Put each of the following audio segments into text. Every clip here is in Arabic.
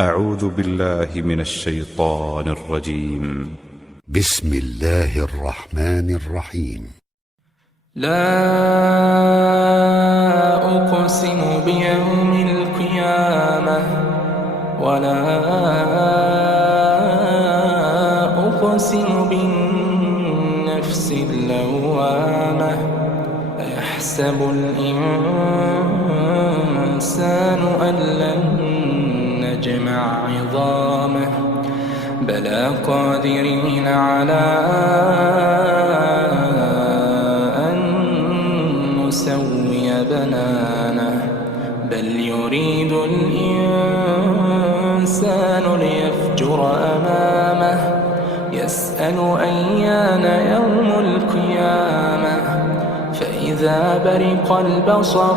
أعوذ بالله من الشيطان الرجيم. بسم الله الرحمن الرحيم. لا أقسم بيوم القيامة ولا أقسم بالنفس اللوامة أيحسب الإنسان أن لن نجمع عظامه بلى قادرين على أن نسوي بنانه بل يريد الإنسان ليفجر أمامه يسأل أيان يوم القيامة فإذا برق البصر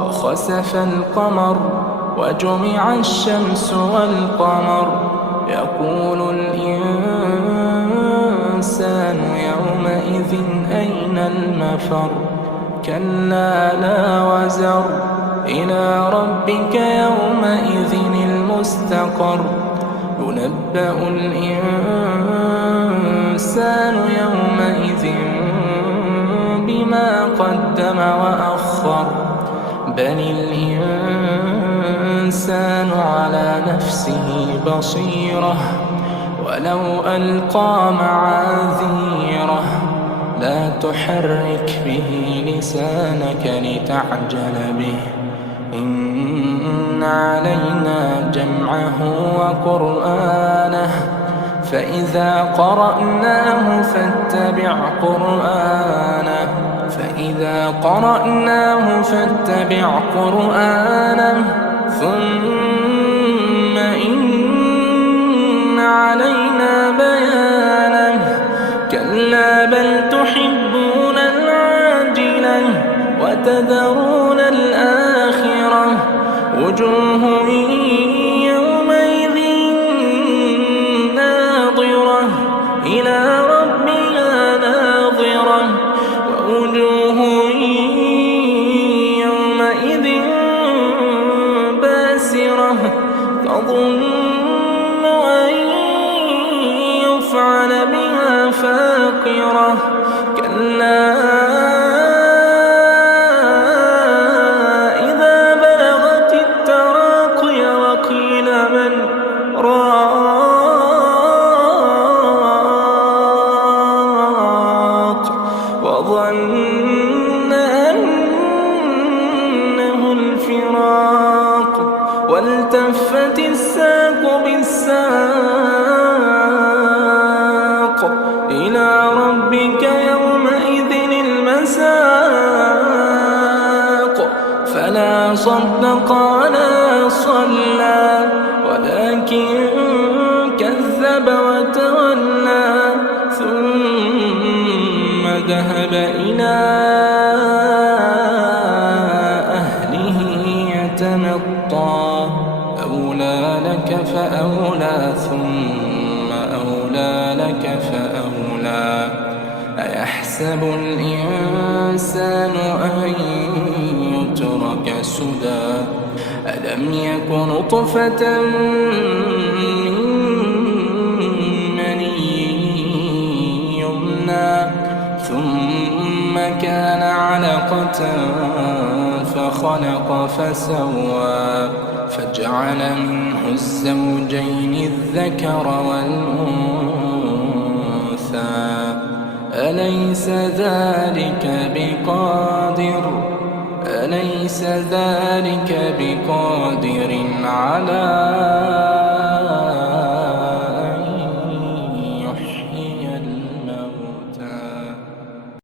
وخسف القمر وجمع الشمس والقمر يقول الإنسان يومئذ أين المفر كلا لا وزر إلى ربك يومئذ المستقر ينبأ الإنسان يومئذ بما قدم وأخر بل الإنسان على نفسه بصيرة ولو ألقى معاذيره لا تحرك به لسانك لتعجل به إن علينا جمعه وقرآنه فإذا قرأناه فاتبع قرآنه ثم إن علينا بيانه كلا بل تحبون العاجلة وتذرون الآخرة وجوه يومئذ ناظرة إلى ربها ناظرة ووجوه يومئذ باسرة تظن أن يفعل بها فاقرة كلا إذا بلغت التراقي وقيل من راق وظن أنه الفراق والتفت الساق بالساق إلى ربك يومئذ المساق فلا صدق ولا صلى ولكن كذب وتولى ثم ذهب إلى أهله يتمطى أولى لك فأولى ثم أولى لك فأولى أيحسب الإنسان أن يترك سدى ألم يك نطفة من مني يمنى ثم كان علقة فخلق فسوى فجعل منه الزوجين الذكر والأنثى أليس ذلك بقادر على